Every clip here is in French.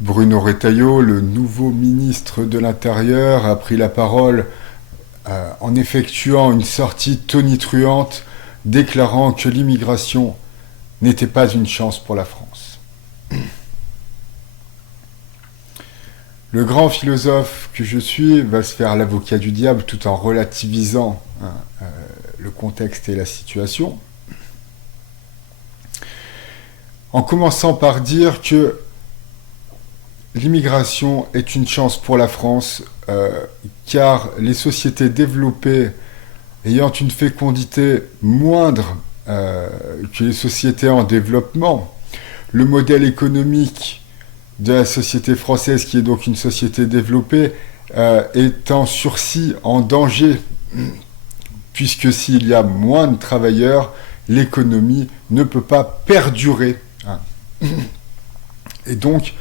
Bruno Retailleau, le nouveau ministre de l'Intérieur, a pris la parole en effectuant une sortie tonitruante, déclarant que l'immigration n'était pas une chance pour la France. Le grand philosophe que je suis va se faire l'avocat du diable tout en relativisant le contexte et la situation, en commençant par dire que l'immigration est une chance pour la France, car les sociétés développées ayant une fécondité moindre que les sociétés en développement, le modèle économique de la société française, qui est donc une société développée, est en sursis, en danger, puisque s'il y a moins de travailleurs, l'économie ne peut pas perdurer. Et donc,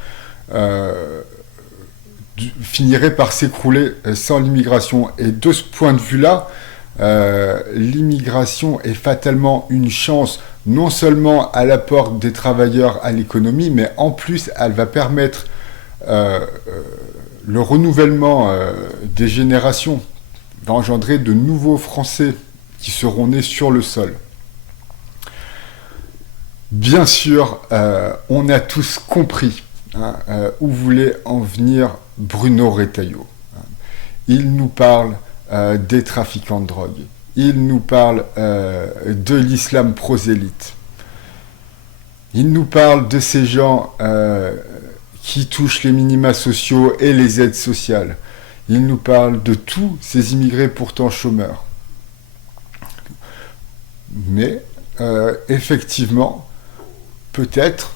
finirait par s'écrouler sans l'immigration. Et de ce point de vue-là, l'immigration est fatalement une chance, non seulement à l'apport des travailleurs à l'économie, mais en plus, elle va permettre le renouvellement des générations, va engendrer de nouveaux Français qui seront nés sur le sol. Bien sûr, on a tous compris où voulait en venir Bruno Retailleau. Il nous parle des trafiquants de drogue. Il nous parle de l'islam prosélyte. Il nous parle de ces gens qui touchent les minima sociaux et les aides sociales. Il nous parle de tous ces immigrés pourtant chômeurs. Mais, effectivement, peut-être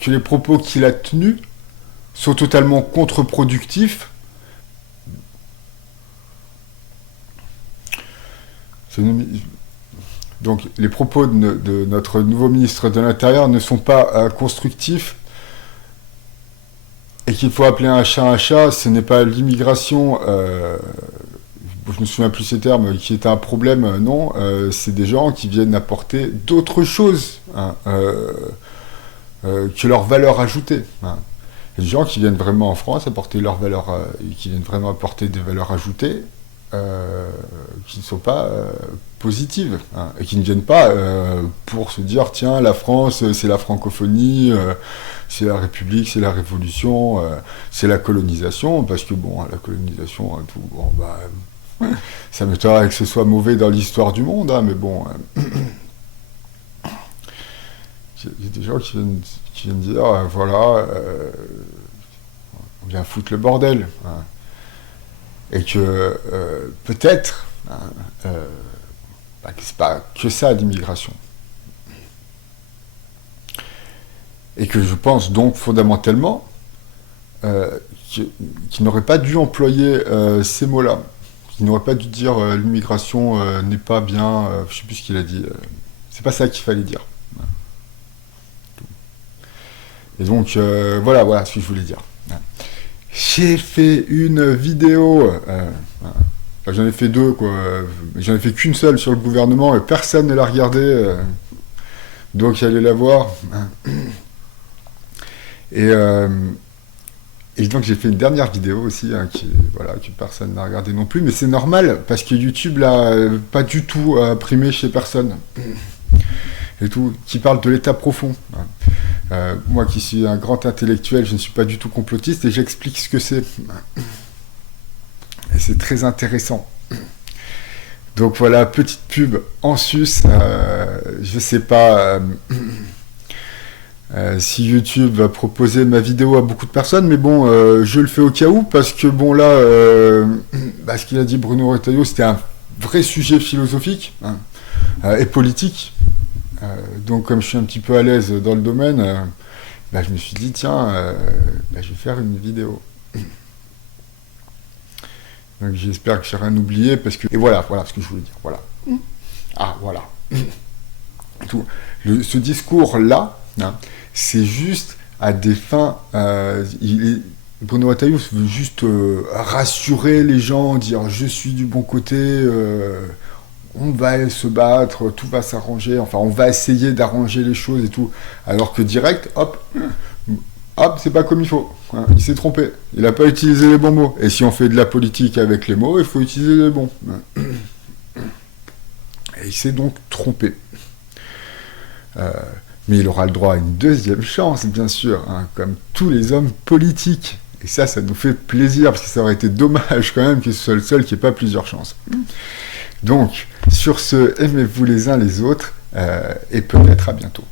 que les propos qu'il a tenus sont totalement contre-productifs. Donc les propos de notre nouveau ministre de l'Intérieur ne sont pas constructifs, et qu'il faut appeler un chat, ce n'est pas l'immigration, je me souviens plus ces termes, qui est un problème, non, c'est des gens qui viennent apporter d'autres choses que leur valeur ajoutée. Il y a des gens qui viennent vraiment en France apporter leur valeur, qui viennent vraiment apporter des valeurs ajoutées qui ne sont pas positives, et qui ne viennent pas pour se dire tiens, la France c'est la francophonie, c'est la République, c'est la Révolution, c'est la colonisation, parce que bon, la colonisation, tout, bon, bah, ça m'étonnerait que ce soit mauvais dans l'histoire du monde, mais bon, il y a des gens qui viennent dire voilà, on vient foutre le bordel. Et que peut-être que c'est pas que ça l'immigration. Et que je pense donc fondamentalement qu'il n'aurait pas dû employer ces mots-là. Qu'il n'aurait pas dû dire l'immigration n'est pas bien, je sais plus ce qu'il a dit. C'est pas ça qu'il fallait dire. Et donc voilà ce que je voulais dire. J'ai fait une vidéo, j'en ai fait deux, quoi. J'en ai fait qu'une seule sur le gouvernement et personne ne l'a regardée, donc j'allais la voir. Et donc j'ai fait une dernière vidéo aussi, que personne n'a regardée non plus, mais c'est normal parce que YouTube l'a pas du tout primé chez personne. Et tout, qui parle de l'état profond. Moi qui suis un grand intellectuel, je ne suis pas du tout complotiste et j'explique ce que c'est. Et c'est très intéressant. Donc voilà, petite pub en sus. Je ne sais pas si YouTube va proposer ma vidéo à beaucoup de personnes, mais bon, je le fais au cas où, parce que bon là, ce qu'il a dit Bruno Retailleau, c'était un vrai sujet philosophique et politique. Donc comme je suis un petit peu à l'aise dans le domaine, je me suis dit tiens, je vais faire une vidéo. Donc j'espère que j'ai rien oublié, parce que... Et voilà ce que je voulais dire, voilà. Ah, voilà. Tout. Ce discours-là, c'est juste à des fins... Bruno Retailleau veut juste rassurer les gens, dire je suis du bon côté... on va se battre, tout va s'arranger, enfin on va essayer d'arranger les choses et tout, alors que direct, hop, hop, c'est pas comme il faut. Hein, il s'est trompé. Il n'a pas utilisé les bons mots. Et si on fait de la politique avec les mots, il faut utiliser les bons. Et il s'est donc trompé. Mais il aura le droit à une deuxième chance, bien sûr, hein, comme tous les hommes politiques. Et ça nous fait plaisir, parce que ça aurait été dommage quand même qu'il soit le seul qui n'ait pas plusieurs chances. Donc, sur ce, aimez-vous les uns les autres, et peut-être à bientôt.